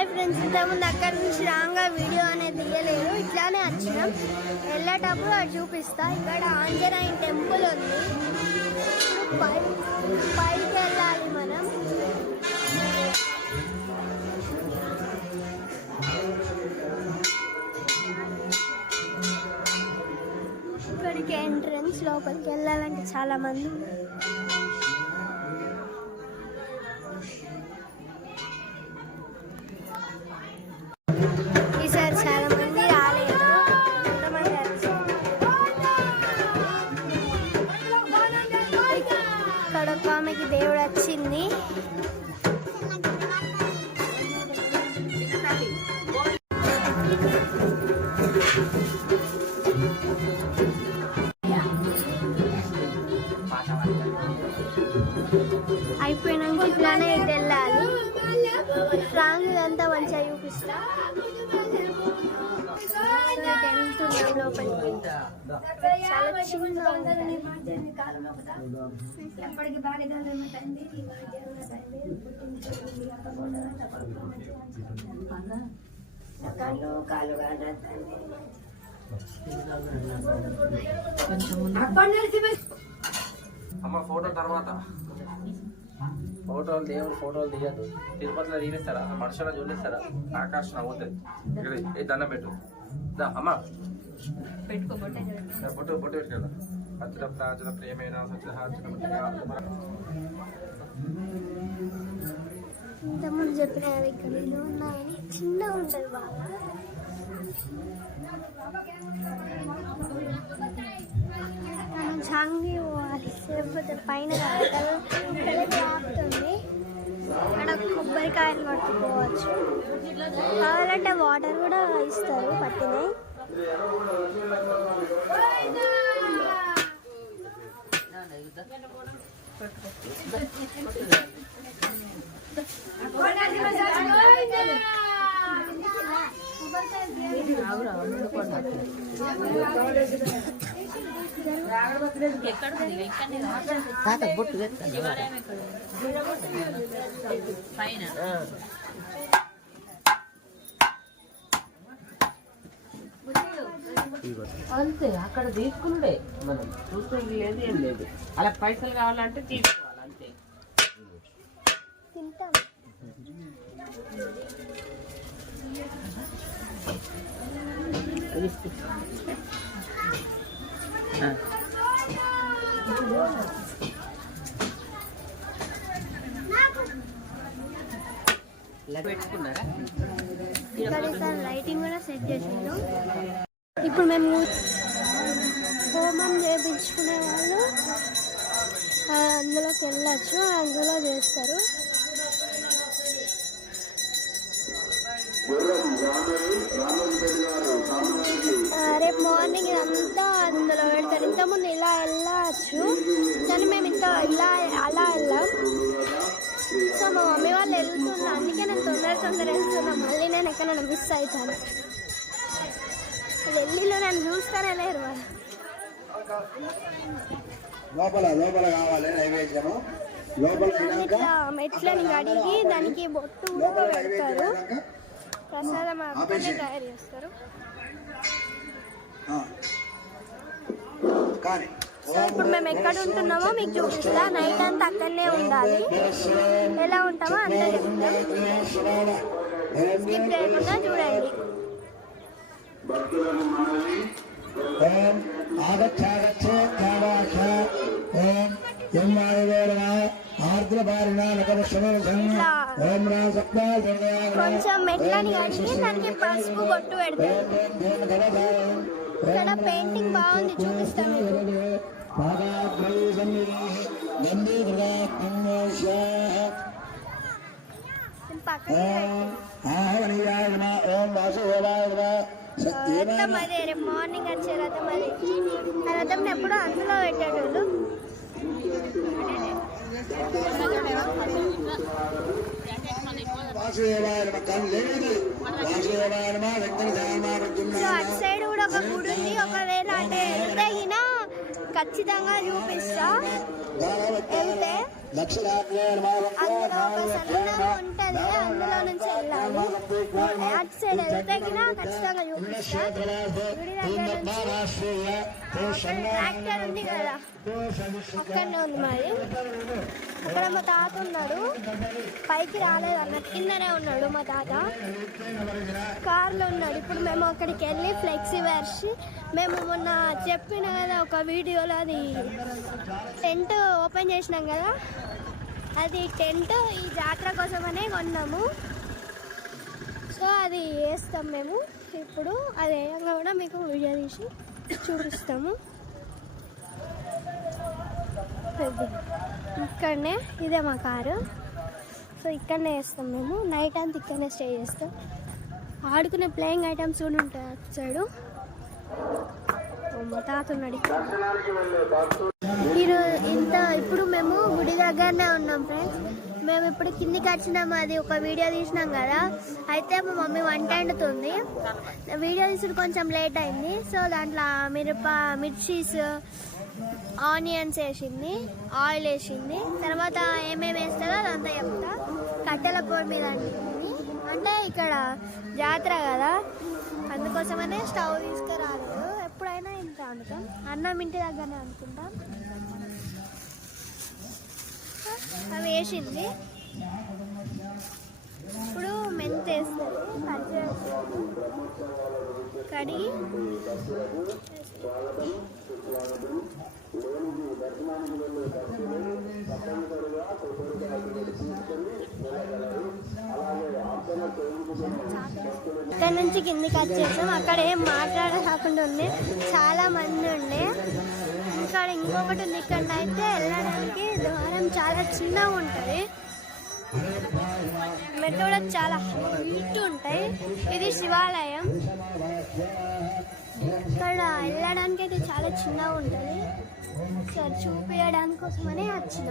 Hi friends ఇంతకుముందు అక్కడి నుంచి రాగా వీడియో అనేది తీయలేదు. ఇట్లానే వచ్చినాం. వెళ్ళేటప్పుడు అది చూపిస్తా. ఇక్కడ ఆంజనేయ టెంపుల్ ఉంది. పై పైకి వెళ్ళాలి మనం. ఇక్కడికి ఎంట్రన్స్ లోపలికి వెళ్ళాలంటే చాలా అయిపోయినాక ఇట్లానే ఇటు వెళ్ళాలి ఫ్రాంక్ అంతా మంచిగా చూపిస్తా. సో ఇటు వెళ్తున్నాం లోపలికి. చాలా చిన్నగా ఉంది. ఎప్పటికి బాగా కాళ్ళు కాళ్ళు అమ్మ ఫోటో తర్వాత. ఫోటోలు దేవుడు ఫోటోలు తీయద్దు. తిరుపతిలో తీనిస్తారా మనుషుల చూపిస్తారా? ఆకాశం అవుతుంది ఇక్కడ ఏ దండం పెట్టు. దా అమ్మ. దా, ఫోటో ఫోటో పెట్టుకెళ్ళా అచ్చుల ప్రాచుల ప్రేమైన ఇంతకుముందు చెప్పిన ఇక్కడ ఇల్లు ఉన్నాయని చిన్నగా ఉంటుంది బాగా మనం చాంగి పోవాలి లేకపోతే పైన కాయలు పట్టుకోవచ్చు. కావాలంటే వాటర్ కూడా ఇస్తారు పట్టినాయి. రావు రావు తాత బొట్టు పైన అంతే అక్కడ తీసుకున్నాడే మనం చూస్తుంది లేదు ఏం లేదు. అలా పైసలు కావాలంటే తీసుకోవాలి అంతే. తింటాం. ఇక్కడ లైటింగ్ కూడా సెట్ చేసిండు. ఇప్పుడు మేము హోమం చేయించుకునే వాళ్ళు అందులోకి వెళ్ళచ్చు అందులో చేస్తారు. రేపు మార్నింగ్ అందులో పెడతారు ఇంతకుముందు ఇలా వెళ్ళచ్చు కానీ మేము ఇంత ఇలా అలా వెళ్ళాం. సో మా మమ్మీ వాళ్ళు వెళ్తున్నా అందుకే నేను తొందర తొందర వెళ్తున్నా. మళ్ళీ నేను ఎక్కడ మిస్ అవుతాను. ఢిల్లీలో నన్ను చూస్తానే లేరు వాళ్ళు? లోపల లోపల కావాలి నైవేద్యము. లోపల అయినాక ఇట్లా మెట్లని కడిగి దానికి బొట్టు కూడా పెడతారు. ప్రసాదం అక్కడే తయారు చేస్తారు. కానీ సో ఇప్పుడు మేము ఎక్కడ ఉంటున్నామో మీకు చూపిస్తా. నైట్ అంతా అక్కడనే ఉండాలి. ఎలా ఉంటామో అంతే చెప్తాం. స్కిప్ చేయకుండా చూడండి. ఓం ఆగచ్చాగచ్చ కావాక్ష ఓం ఎం వాయువేరణ ఆర్ద్రపారిణ నకమశ్రమం ఓం రా సప్తా కొంచెం మెట్లని కడిగి దానికి పసుపు బొట్టు పెడతారు ఇక్కడ పెయింటింగ్ బాగుంది రథం అదే రేపు మార్నింగ్ వచ్చే రథం అది ఆ రథం ఎప్పుడు అందులో పెట్టేటోళ్ళు. వాసుదేవాయ నమ కానీ లేదు వాసుదేవాయ నమ కూడా ఒక గుడి ఉంది ఒకవేళ అంటే వెళ్తే ఖచ్చితంగా చూపిస్తా. వెళ్తే అందులో ఒక సందనం ఉంటది. అందులో నుంచి వెళ్ళాలి. అటు సైడ్ వెళ్తే గిన ఖచ్చితంగా చూపిస్తా. గుడి దగ్గర నుంచి ట్రాక్టర్ ఉంది కదా. అక్కడనే ఉంది మరి. అక్కడ మా తాత ఉన్నాడు. పైకి రాలేదు అన్నట్టు. కిందనే ఉన్నాడు మా తాత. కార్లో ఉన్నాడు. ఇప్పుడు మేము అక్కడికి వెళ్ళి ఫ్లెక్సీ వేసి మేము మొన్న చెప్పిన కదా ఒక వీడియోలో అది టెంట్ ఓపెన్ చేసినాం కదా. అది టెంట్ ఈ జాతర కోసమనే కొన్నాము. సో అది వేస్తాం మేము. ఇప్పుడు అది వేయంగా కూడా మీకు వీడియో తీసి చూపిస్తాము. ఇక్కడనే ఇదే మా కారు. సో ఇక్కడనే వేస్తాం మేము. నైట్ అంతా ఇక్కడనే స్టే చేస్తాం. ఆడుకునే ప్లేయింగ్ ఐటమ్స్ కూడా ఉంటాయి అటు సైడు మా తాత ఉన్నాడు. ఈరోజు ఇంత ఇప్పుడు మేము గుడి దగ్గరనే ఉన్నాం ఫ్రెండ్స్ మేము ఇప్పుడు కిందికి వచ్చినాము అది ఒక వీడియో తీసినాం కదా. అయితే మా మమ్మీ వంట వండుతుంది. వీడియో తీసుడు కొంచెం లేట్ అయింది. సో దాంట్లో మిరప మిర్చీస్ ఆనియన్స్ వేసింది ఆయిల్ వేసింది. తర్వాత ఏమేమి వేస్తుందో అదంతా చెప్తా. కట్టెల పొడి మీద. అంటే ఇక్కడ జాతర కదా. అందుకోసమనే స్టవ్ తీసుకురాలేదు. వండుతాం అన్నం ఇంటి దగ్గరనే అనుకుంటాం. అవి వేసింది. ఇప్పుడు మెంతి కడిగి ఇక్కడ నుంచి కిందికి వచ్చేసాం. అక్కడ ఏం మాట్లాడకుండా ఉంది. చాలా మంది ఉండే. ఇక్కడ ఇంకొకటి ఉంది. ఇక్కడ అయితే వెళ్ళడానికి ద్వారం చాలా చిన్నగా ఉంటుంది. ఇక్కడ కూడా చాలా హైట్ ఉంటాయి. ఇది శివాలయం. ఇక్కడ వెళ్ళడానికి అయితే చాలా చిన్నగా ఉంటుంది. సరే చూపించడానికి కోసమనే వచ్చిన.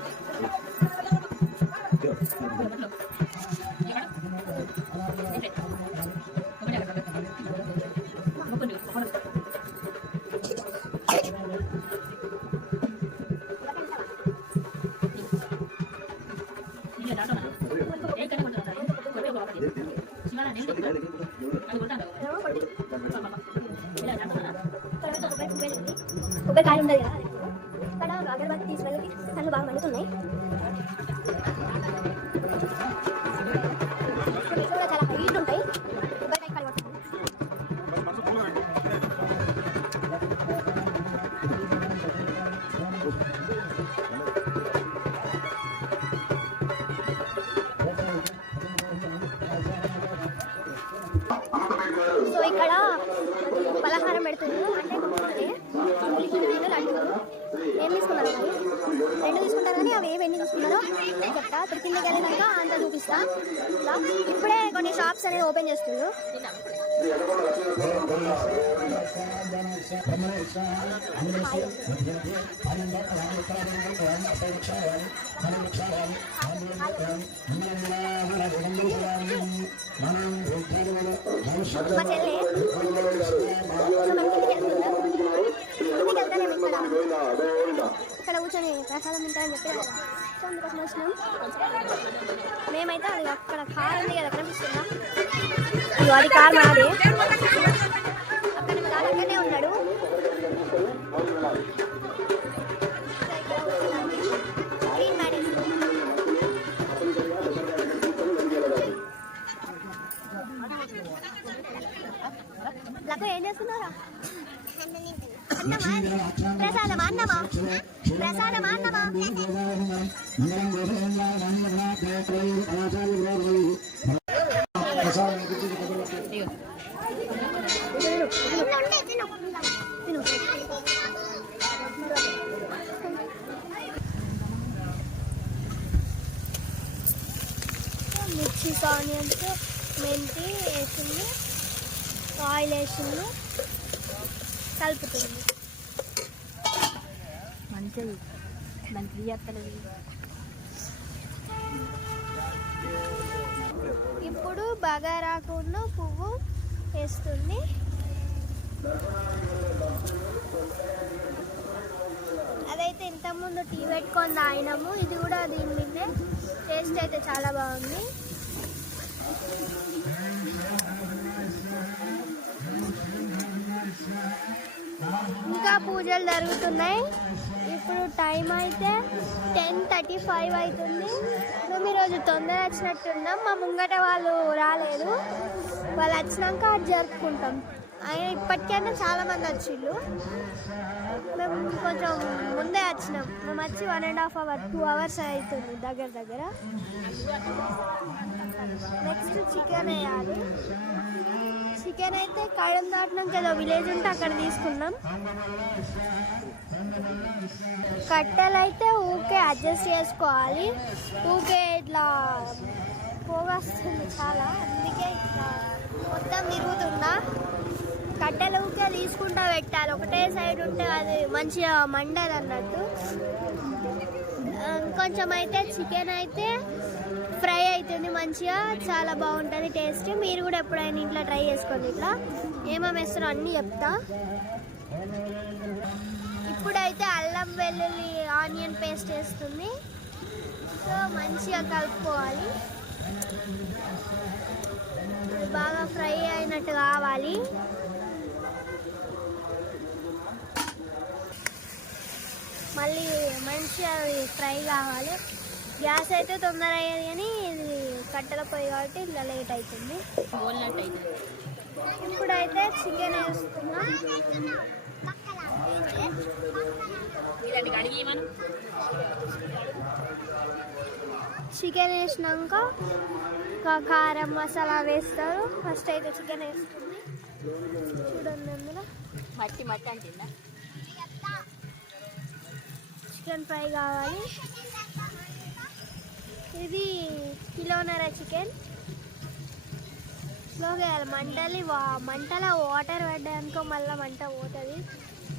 ఓపెన్ చేస్తున్నారు మా చెల్లి. సో మనం కిందకి వెళ్తున్నాం కిందకి వెళ్తానేమో ఇక్కడ కూర్చొని ప్రసాదం తింటారని చెప్పారు సో అందుకోసం వచ్చినాం మేమైతే అది అక్కడ కార్ ఉంది కదా కనిపిస్తుందా ఇదిగో అది కార్ మనది అక్కడ మా అక్కడనే ఉన్నాడు. లక్క ఏం చేస్తున్నారా అన్నమా? ప్రసాదమా? అన్నమా? మిర్చి ఆనియన్స్ మెంతి వేసింది ఆయిల్ వేసింది కలుపుతుంది. మంచిది దానికి తీయత్తలేదు. ఇప్పుడు బగారాకున్న పువ్వు వేస్తుంది. అదైతే ఇంతకుముందు టీ పెట్టుకొని తాగినాము. ఇది కూడా దీని మీదే టేస్ట్ అయితే చాలా బాగుంది. ఇంకా పూజలు జరుగుతున్నాయి. ఇప్పుడు టైం అయితే టెన్ థర్టీ ఫైవ్ అవుతుంది. మేము ఈరోజు తొందర వచ్చినట్టున్నాం మా ముంగట వాళ్ళు రాలేదు. వాళ్ళు వచ్చినాక అది జరుపుకుంటాం. ఆయన ఇప్పటికైనా చాలామంది వచ్చిళ్ళు. మేము కొంచెం ముందే వచ్చినాం. మేము వచ్చి one and half hour two hours అవుతుంది దగ్గర దగ్గర. నెక్స్ట్ చికెన్ వేయాలి. చికెన్ అయితే కడం దాటినాక ఏదో విలేజ్ ఉంటే అక్కడ తీసుకున్నాం కట్టెలైతే ఊకే అడ్జస్ట్ చేసుకోవాలి. ఊకే ఇట్లా పోగొస్తుంది చాలా. అందుకే ఇట్లా మొత్తం తిరుగుతున్నా. కట్టెలు ఊకే తీసుకుంటా పెట్టాలి. ఒకటే సైడ్ ఉంటే అది మంచిగా మండదు అన్నట్టు. కొంచెం అయితే చికెన్ అయితే ఫ్రై అవుతుంది మంచిగా. చాలా బాగుంటుంది టేస్ట్. మీరు కూడా ఎప్పుడైనా ఇంట్లో ట్రై చేసుకోండి ఇట్లా. ఏమేమి వేస్తారో అన్నీ చెప్తా. ఇప్పుడైతే అల్లం వెల్లుల్లి ఆనియన్ పేస్ట్ వేస్తుంది. సో మంచిగా కలుపుకోవాలి. బాగా ఫ్రై అయినట్టు కావాలి. మళ్ళీ మంచిగా ఫ్రై కావాలి. గ్యాస్ అయితే తొందర అయ్యేది కానీ ఇది కట్టెల పొయ్యి కాబట్టి ఇలా లేట్ అవుతుంది. ఇప్పుడైతే చికెన్ వేస్తున్నా. చికెన్ వేసినాక కారం మసాలా వేస్తారు. ఫస్ట్ అయితే చికెన్ వేస్తుంది. చూడండి అందులో. మట్టి మట్టి అంటుందా? చికెన్ ఫ్రై కావాలి. ఇది కిలోన్నర చికెన్. స్లోగా వేయాలి మంటలి వా మంటలో వాటర్ పడ్డానుకో మళ్ళీ మంట పోతుంది.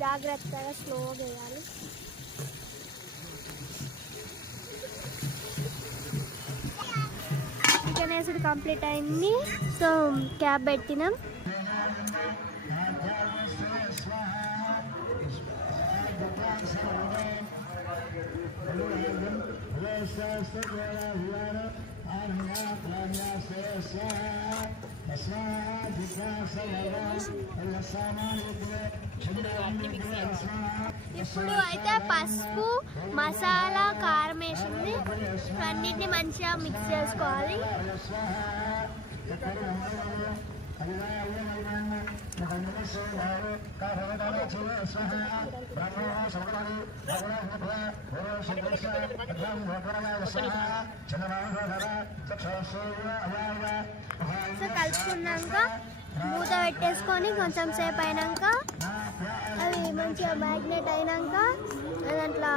జాగ్రత్తగా స్లోగా వేయాలి చికెన్ కంప్లీట్ అయింది. సో క్యాబ్ పెట్టినాం. ఇప్పుడు అయితే పసుపు మసాలా కారం వేసింది. అన్నిటిని మంచిగా మిక్స్ చేసుకోవాలి. సో కలుపుకున్నాక మూత పెట్టేసుకొని కొంచెం సేపు అయినాక అవి మంచిగా మ్యాగ్నెట్ అయినాక దాంట్లో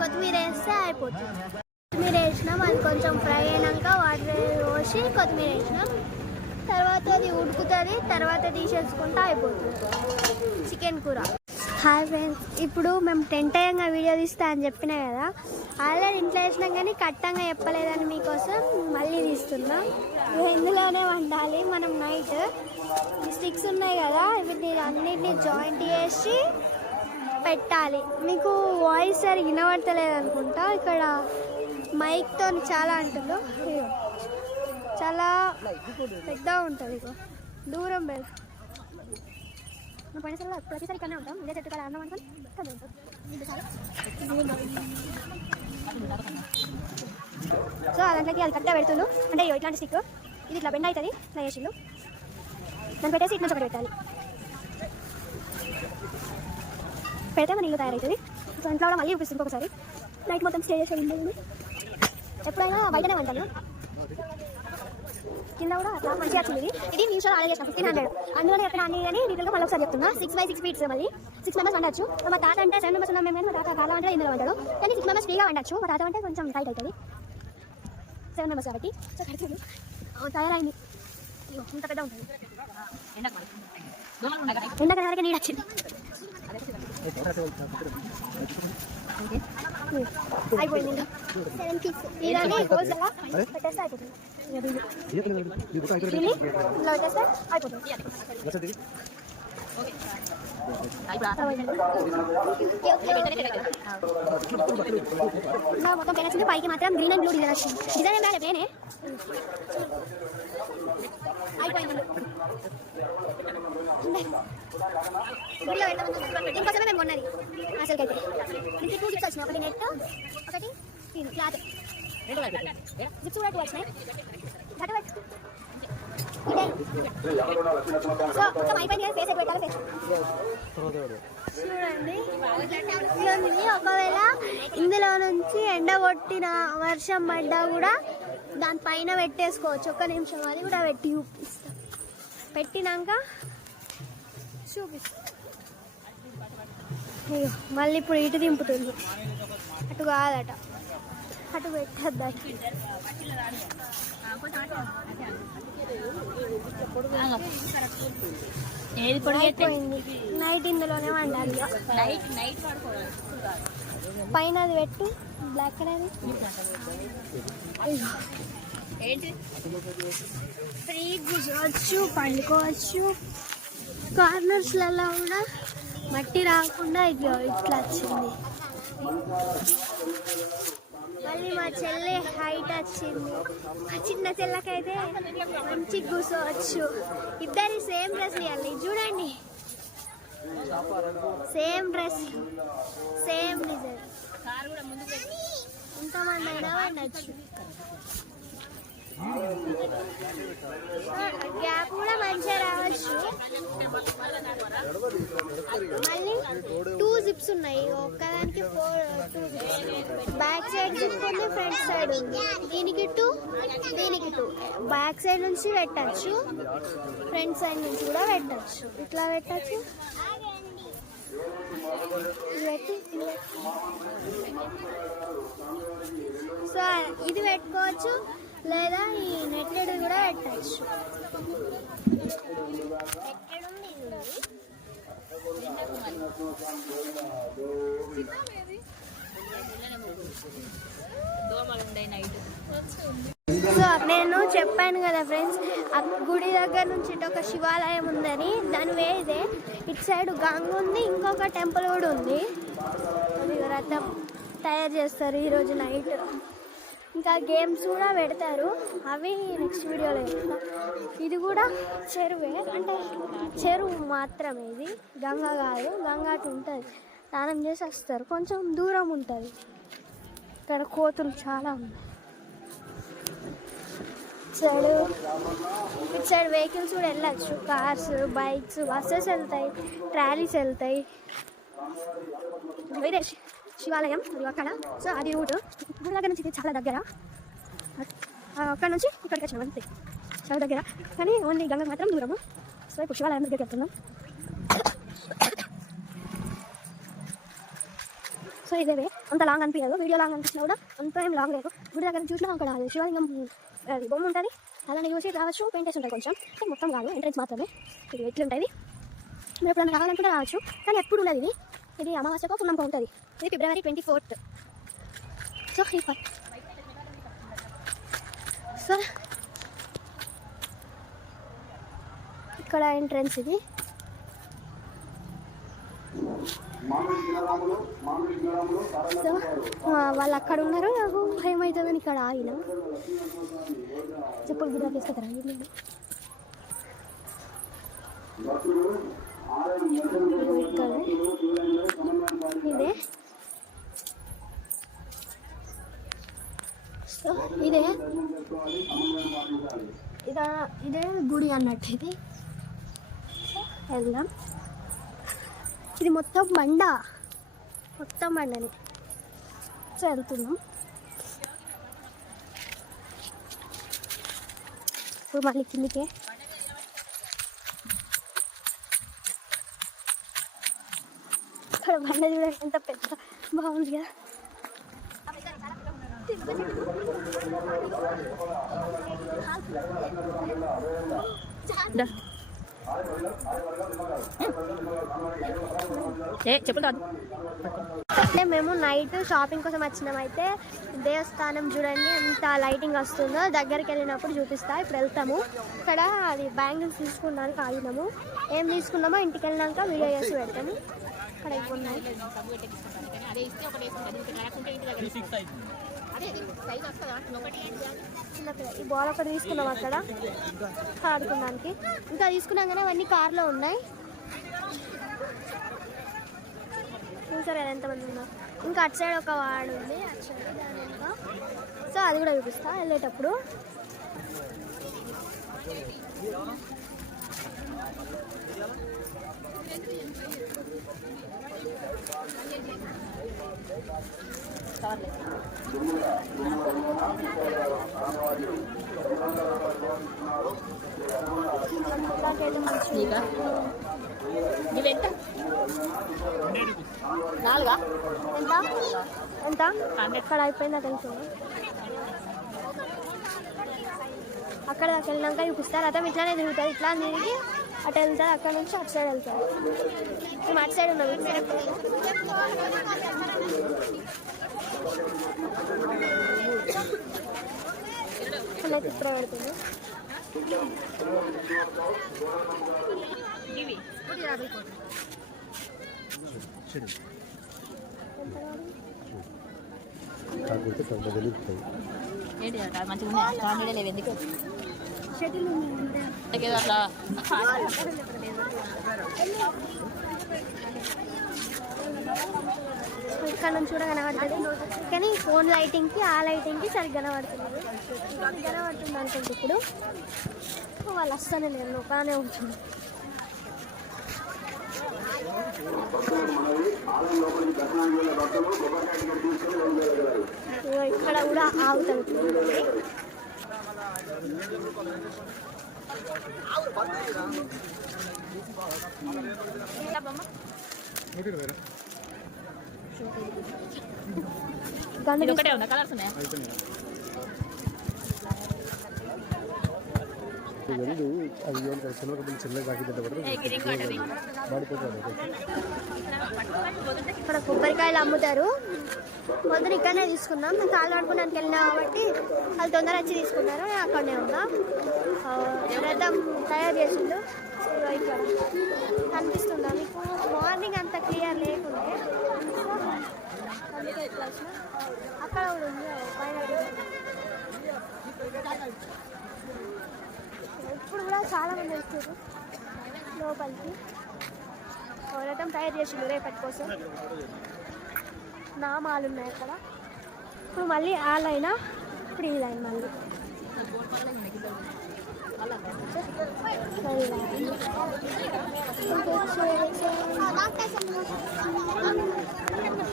కొత్తిమీర వేస్తే అయిపోతుంది. కొత్తిమీర వేసినాం అది కొంచెం ఫ్రై అయినాక వాటర్ పోసి కొత్తిమీర వేసినాం. తర్వాత అది ఉడుకుతుంది తర్వాత తీసేసుకుంటా అయిపోతుంది. చికెన్ కూర. హాయ్ ఫ్రెండ్స్ ఇప్పుడు మేము టెంట్ అయ్యంగా వీడియో తీస్తా అని చెప్పినా కదా ఆల్రెడీ ఇంట్లో వేసినాం కానీ కట్టంగా చెప్పలేదని మీకోసం మళ్ళీ తీస్తున్నాం. ఎందులోనే ఇందులోనే వండాలి మనం నైట్ స్టిక్స్ ఉన్నాయి కదా వీటిని అన్నిటిని జాయింట్ చేసి పెట్టాలి. మీకు వాయిస్ సరి వినబడతలేదు అనుకుంటా ఇక్కడ మైక్తో చాలా అంటుందో చాలా పెద్దగా ఉంటుంది ఇగో. దూరం పెద్ద మేము పోయినసారి ప్రతిసారి ఇక్కడనే ఉంటాం ఇదే చెట్టు కదా అన్నం అనుకుని ఉంటాం చాలా. సో దాంట్లోకి అది కరెక్ట్గా పెడుతుండు. అంటే ఇట్లాంటి స్టిక్. ఇది ఇట్లా బెండ్ అవుతుంది ఇట్లా చేసిండు. దాన్ని పెట్టేసి ఇట్లా ఒకటి పెట్టాలి. పెడితే మన ఇల్లు తయారవుతుంది. సో ఇంట్లో కూడా మళ్ళీ చూపిస్తుంది ఒకసారి నైట్ మొత్తం స్టే చేసే ఇల్లు ఎప్పుడైనా బయటనే ఉంటాను కింద కూడా అట్లా మంచిగా వచ్చింది ఇది. మీషో ఆర్డర్ చేసిన ఫిఫ్టీన్ హండ్రెడ్ అందులో ఎక్కడ అన్ని కానీ డీటెయిల్గా మళ్ళీ ఒకసారి చెప్తున్నా. సిక్స్ బై సిక్స్ ఫీట్స్ మళ్ళీ సిక్స్ మెంబర్స్ వండొచ్చు. మా తాత అంటే సెవెన్ మెంబర్స్ ఉన్నాం మేము కానీ మా తాత కాలం అంటే ఇందులో వంటాడు కానీ సిక్స్ మెంబర్స్ ఫ్రీగా వండొచ్చు. మా తాత అంటే కొంచెం టైట్ అవుతుంది. సెవెన్ మెంబర్స్ కాబట్టి. సో కడుతుంది తయారైంది. ఇంత పెద్ద ఉంటుంది. ఎండకు మరి. దోమలు ఉన్నాయి కదా. ఎండక వరకు నీళ్ళు వచ్చింది అయిపోయింది ఇంకా సెవెన్ అలా పెట్టేస్తే అయిపోతుంది. ఇక దీన్ని. దీన్ని ఇలా పెట్టేస్తే అయిపోతుంది ఇప్పుడు ఆ- ఇలా మొత్తం పెన్ వచ్చింది పైకి మాత్రం గ్రీన్ అండ్ బ్లూ డిజైన్ వచ్చింది డిజైన్ ఏం రాలే పేనే అయిపోయింది గుడిలో పెడతాం దీనికోసమే మేము కొన్నది అసలుకైతే ఇంటికి టూ జిప్స్ వచ్చినాయి ఒకటి నెట్ ఒకటి జిప్స్ కూడా టూ వచ్చినాయి సో మొత్తం అయిపోయింది ఫేస్ ఫేస్ చూడండి ఉంది. ఒకవేళ ఇందులో నుంచి ఎండ కొట్టిన వర్షం పడ్డా కూడా దానిపైన పెట్టేసుకోవచ్చు ఒక్క నిమిషం అది కూడా పెట్టి చూపిస్తా పెట్టినాక చూపిస్తా మళ్ళీ ఇప్పుడు ఇటు దింపుతుంది అటు కాదట అటు పెట్టద్దట ఏది పొడిగైతే? అయిపోయింది. నైట్ ఇందులోనే వండాలి. నైట్ నైట్ పైన అది పెట్టు బ్లాక్ కలర్ ఏంటి? ఫ్రీ కూర్చోవచ్చు పండుకోవచ్చు. కార్నర్స్లలో కూడా మట్టి రాకుండా ఇట్లా ఇట్లా వచ్చింది. మళ్ళీ మా చెల్లె హైట్ వచ్చింది. మా చిన్న చెల్లకైతే మంచి కూర్చోవచ్చు. ఇద్దరి సేమ్ డ్రెస్ ఇవ్వాలి చూడండి. సేమ్ డ్రెస్ సేమ్ డిజైన్ ఎంతమంది అయినా వండొచ్చు గ్యాప్ కూడా మంచిగా రావచ్చు మళ్ళీ టూ జిప్స్ ఉన్నాయి ఒక్కదానికి four two zips back side zip ఉంది ఫ్రంట్ సైడ్ ఉంది దీనికి టూ దీనికి టూ బ్యాక్ సైడ్ నుంచి పెట్టచ్చు ఫ్రంట్ సైడ్ నుంచి కూడా పెట్టచ్చు ఇట్లా పెట్టచ్చు సో ఇది పెట్టుకోవచ్చు లేదా ఈ నెట్టెడ్ కూడా పెట్టచ్చు. సో నేను చెప్పాను కదా ఫ్రెండ్స్ ఆ గుడి దగ్గర నుంచి ఇటు ఒక శివాలయం ఉందని దాని వేదే ఇటు సైడ్ గంగ ఉంది ఇంకొక టెంపుల్ కూడా ఉంది. రథం తయారు చేస్తారు ఈరోజు నైట్. ఇంకా గేమ్స్ కూడా పెడతారు. అవి నెక్స్ట్ వీడియోలో చెప్తా ఇది కూడా చెరువే. అంటే చెరువు మాత్రమే ఇది. గంగ కాదు గంగ ఉంటుంది. స్నానం చేసి వస్తారు. కొంచెం దూరం ఉంటుంది. ఇక్కడ కోతులు చాలా ఉన్నాయి. ఇటు సైడ్ ఇటు సైడ్ వెహికల్స్ కూడా వెళ్ళచ్చు. కార్స్ బైక్స్ బస్సెస్ వెళ్తాయి. ట్రాలీస్ వెళ్తాయి. విదేశీ శివాలయం మరియు అక్కడ. సో అది రూట్ గుడి దగ్గర నుంచి చాలా దగ్గర. అక్కడ నుంచి ఇక్కడికి వచ్చినాం అంతే. చాలా దగ్గర. కానీ ఓన్లీ గంగ మాత్రం దూరము. సో ఇప్పుడు శివాలయం దగ్గరికి వెళ్తున్నాం. సో ఇదేవే అంత లాంగ్ అనిపించదు. వీడియో లాంగ్ అనిపించినా కూడా అంత ఏం లాంగ్ లేదు. గుడి దగ్గర చూసినా అక్కడ. శివలింగం అది బొమ్మ ఉంటుంది. అలానే చూసి రావచ్చు. పెయింటర్స్ ఉంటాయి కొంచెం. మొత్తం కాదు. ఎంట్రెన్స్ మాత్రమే. ఇది ఎట్లుంటుంది? మీరు ఎప్పుడైనా రావాలనుకుంటే రావచ్చు. కానీ ఎప్పుడు ఉండదు ఇది. ఇది అమావాస్యకు పున్నంకో ఉంటుంది. ఇది ఫిబ్రవరి ట్వంటీ ఫోర్త్. సో ఈ ఫై సో ఇక్కడ ఎంట్రన్స్ ఇది. సో వాళ్ళు అక్కడ ఉన్నారు. నాకు భయం అవుతుందని ఇక్కడ ఆగిన. చెప్పులు గిడ్డ తీసుకుంటారా వీళ్ళు? ఇదిగో ఇక్కడ ఇదే సో ఇదే ఇదా ఇదే గుడి అన్నట్టు ఇది వెళ్దాం. ఇది మొత్తం బండ. మొత్తం బండని. సో వెళ్తున్నాం. ఇప్పుడు మళ్ళీ కిందికే. ఇక్కడ బండ చూడండి ఎంత పెద్ద బాగుంది కదా. ఏ చెప్పులు కాదు అంటే మేము నైట్ షాపింగ్ కోసం వచ్చినాం. అయితే దేవస్థానం చూడండి ఎంత లైటింగ్ వస్తుందో. దగ్గరికి వెళ్ళినప్పుడు చూపిస్తా. ఇప్పుడు వెళ్తాము. ఇక్కడ అది బ్యాంగిల్స్ తీసుకున్నానికి ఆగినాము. ఏం తీసుకున్నామో ఇంటికి వెళ్ళినాక వీడియో చేసి పెడతాము. ఇక్కడ ఈ బాల్ ఒకటి తీసుకున్నాం అక్కడ? ఆడుకోవడానికి ఇంకా తీసుకున్నాం కానీ అవన్నీ కార్లో ఉన్నాయి. చూసారు కదా ఎంతమంది ఉన్నారు? ఇంకా అటు సైడ్ ఒక వాడు ఉంది అటు సైడ్ దాని సో అది కూడా చూపిస్తా వెళ్ళేటప్పుడు. నీకా? ఇవి ఎంత? నాలుగా? ఎంత? ఎంత? ఎక్కడ అయిపోయిందా టెన్షన్ అక్కడ దాకా వెళ్ళినాక చూపిస్తారు. అతను ఇట్లానే తిరుగుతారు. ఇట్లా తిరిగి అటు వెళ్తారు అక్కడ నుంచి అటు సైడ్ వెళ్తారు. మేము అటు సైడ్ ఉన్నాం ఇటు సైడ్ ఇట్లయితే ఇప్పుడు పెడుతుంది. ఇవి ఏంటి కాదు మంచిగా లేవు ఎందుకు? అట్లా ఇక్కడ నుంచి కూడా కనబడుతుంది. కానీ ఫోన్ లైటింగ్కి ఆ లైటింగ్కి సరిగ్గా కనబడుతుంది. కనబడుతుంది అనుకుంటే ఇప్పుడు వాళ్ళు వస్తానే నేను లోకానే ఉంటుంది ఇక్కడ కూడా ఆగుతుంది ఒకటే ఉందా కలర్స్ ఉన్నాయా ಒಂದು ಅದು ಏನು చిన్నగా చిన్నగా ಹಾಕಿದ್ದೆ ಬರ್ತದೆ ఏ, ఇది ఇంకోటి అది. ಮಾಡಿಕೊಡ್ತಾರೆ ఇక్కడ కొబ్బరికాయలు అమ్ముతారు పొద్దున ఇక్కడనే తీసుకున్నాం మేము కాలు ఆడుకోవడానికి వెళ్ళినా కాబట్టి వాళ్ళు తొందర వచ్చి తీసుకున్నారు నేను అక్కడనే ఉన్నా ఆ, రథం తయారు చేసిండు ఇదిగో ఇక్కడ కనిపిస్తుందా మీకు మార్నింగ్ అంత క్లియర్ లేకుండే అందుకే ఇట్లా వచ్చిన. అక్కడ కూడా ఉంది పైన ఇప్పుడు కూడా చాలా మంది వస్తారు లోపలికి. పోరాటం రథం తయారు చేసిండు రేపటి కోసం. నామాలు ఉన్నాయి అక్కడ. ఇప్పుడు మళ్ళీ ఆ లైన్ ఇప్పుడు ఈ లైన్ మళ్ళీ.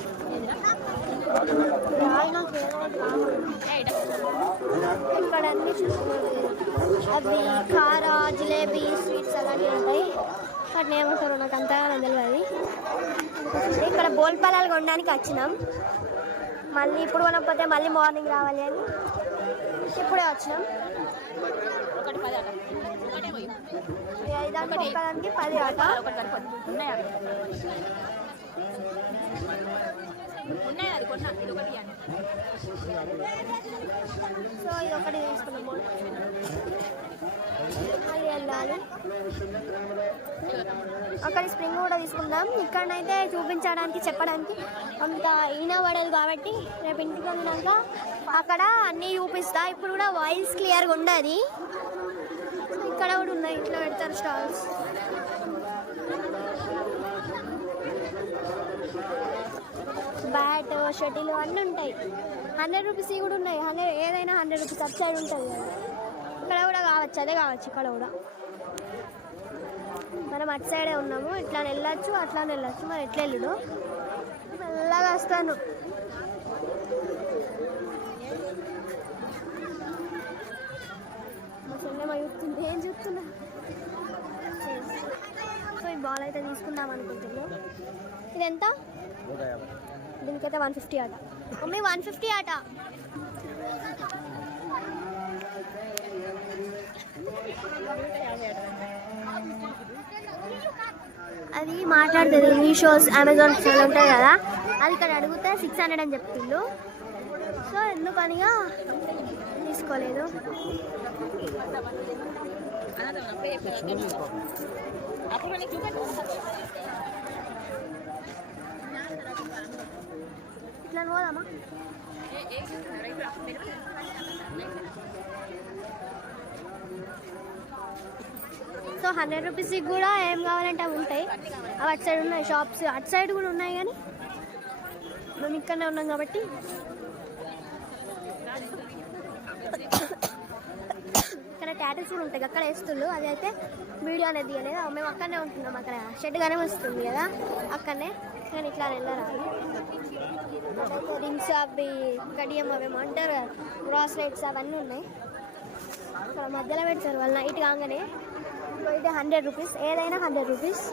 ఈ ఇక్కడ అన్ని చూసుకోవాలి అవి కార జిలేబీ స్వీట్స్ అలాంటివి ఉంటాయి వాటిని ఏమంటారు నాకు అంతగా తెలియదు ఇక్కడ బోల్పలాలు కొనడానికి వచ్చినాం మళ్ళీ ఇప్పుడు కొనకపోతే మళ్ళీ మార్నింగ్ రావాలి అని ఇప్పుడే వచ్చినాం. ఒకటి పది ఐదానికి పది ఆట. ఉన్నాయి? అది కొన్నా ఇది ఒకటి అని సో ఇది ఒకటి తీసుకున్నాం బోల్ వెళ్ళాలి. అక్కడ స్ప్రింగ్ కూడా తీసుకుందాం. ఇక్కడనైతే చూపించడానికి చెప్పడానికి అంత ఈన పడదు కాబట్టి రేపు ఇంటికి వెళ్ళినాక అక్కడ అన్నీ చూపిస్తా. ఇప్పుడు కూడా వాయిస్ క్లియర్గా ఉండదు. ఇక్కడ కూడా ఉన్నాయి. ఇట్లా పెడతారు స్టాల్స్ బ్యాట్ షటిల్ అన్నీ ఉంటాయి. హండ్రెడ్ రూపీస్ కూడా ఉన్నాయి. హండ్రెడ్ ఏదైనా హండ్రెడ్ రూపీస్ అప్ సైడ్ ఉంటుంది కదా. ఇక్కడ కూడా కావచ్చు అదే కావచ్చు ఇక్కడ కూడా. మనం అటు సైడే ఉన్నాము. ఇట్లా వెళ్ళొచ్చు అట్లా వెళ్ళొచ్చు. మరి ఎట్లా వెళ్ళుడు? మెల్లగా వస్తాను. మా చెల్లెమ్మ చూస్తుంది. ఏం చూస్తున్నా? సో ఈ బాల్ అయితే తీసుకుందాం అనుకుంటున్నాం. ఇది ఎంత? నూట యాభై. దీనికైతే వన్ ఫిఫ్టీ ఆట. మమ్మీ వన్ ఫిఫ్టీ ఆట. అది మాట్లాడుతుంది. మీషోస్ అమెజాన్ సేల్ ఉంటాయి కదా? అది ఇక్కడ అడిగితే సిక్స్ హండ్రెడ్ అని చెప్తుండు సో ఎందుకనిగా తీసుకోలేదు. అప్పుడు నీకు పోదామా సో హండ్రెడ్ రూపీస్కి కూడా ఏం కావాలంటే అవి ఉంటాయి. అవి అటు సైడ్ ఉన్నాయి షాప్స్ అటు సైడ్ కూడా ఉన్నాయి కానీ మేము ఇక్కడనే ఉన్నాం కాబట్టి. ఇక్కడ ట్యాటూస్ కూడా ఉంటాయి. అక్కడ వేస్తుళ్ళు. అది అయితే వీడియో అనేది తీయలేదు మేము అక్కడనే ఉంటున్నాం. అక్కడ షెడ్ కానీ వస్తుంది కదా. అక్కడనే. కానీ ఇట్లా వెళ్ళరాదు రింగ్స్ అవి కడియం అవి అంటారు క్రాస్ లైట్స్ అవన్నీ ఉన్నాయి. ఇక్కడ మధ్యలో పెడతారు వాళ్ళు నైట్ కాగానే. ఇది హండ్రెడ్ రూపీస్ ఏదైనా హండ్రెడ్ రూపీస్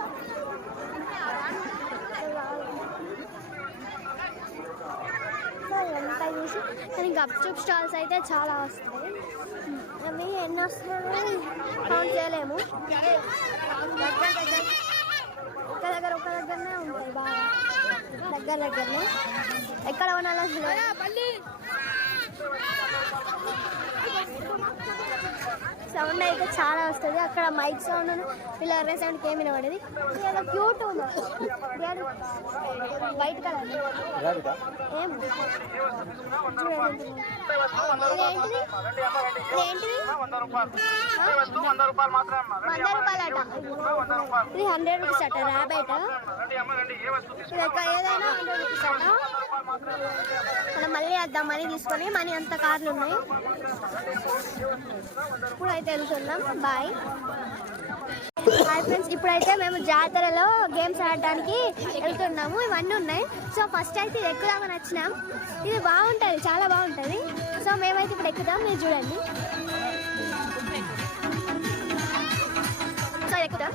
ఎంత చూసి కానీ గప్చుప్ స్టాల్స్ అయితే చాలా వస్తాయి. అవి ఎన్ని వస్తున్నాయి? కౌంట్ చేయలేము దగ్గర దగ్గర ఒక దగ్గర ఒక దగ్గరనే ఉంటాయి బాగా దగ్గర దగ్గరనే ఎక్కడ కొనాలో సౌండ్ అయితే చాలా వస్తుంది. అక్కడ మైక్ సౌండ్ ఇలా అరే సౌండ్కి ఏమి వినబడేది? ఏదో క్యూట్ ఉంది. White colour. ఏం? చూడండి ఇదేంటిది ఇదేంటిది వంద రూపాయలు అట ఇది హండ్రెడ్ రూపీస్ అట ర్యాబెట్ ఇది ఒక ఏదైనా మనం మళ్ళీ వద్దాం మనీ తీసుకొని మనీ అంత కార్లు ఉన్నాయి. ఇప్పుడు అయితే వెళ్తున్నాం. బాయ్. హాయ్ ఫ్రెండ్స్ ఇప్పుడైతే మేము జాతరలో గేమ్స్ ఆడడానికి వెళ్తున్నాము. ఇవన్నీ ఉన్నాయి. సో ఫస్ట్ అయితే ఇది ఎక్కుదామని వచ్చినాం. ఇది బాగుంటుంది చాలా బాగుంటుంది. సో మేమైతే ఇప్పుడు ఎక్కుదాం. మీరు చూడండి. సో ఎక్కుదాం.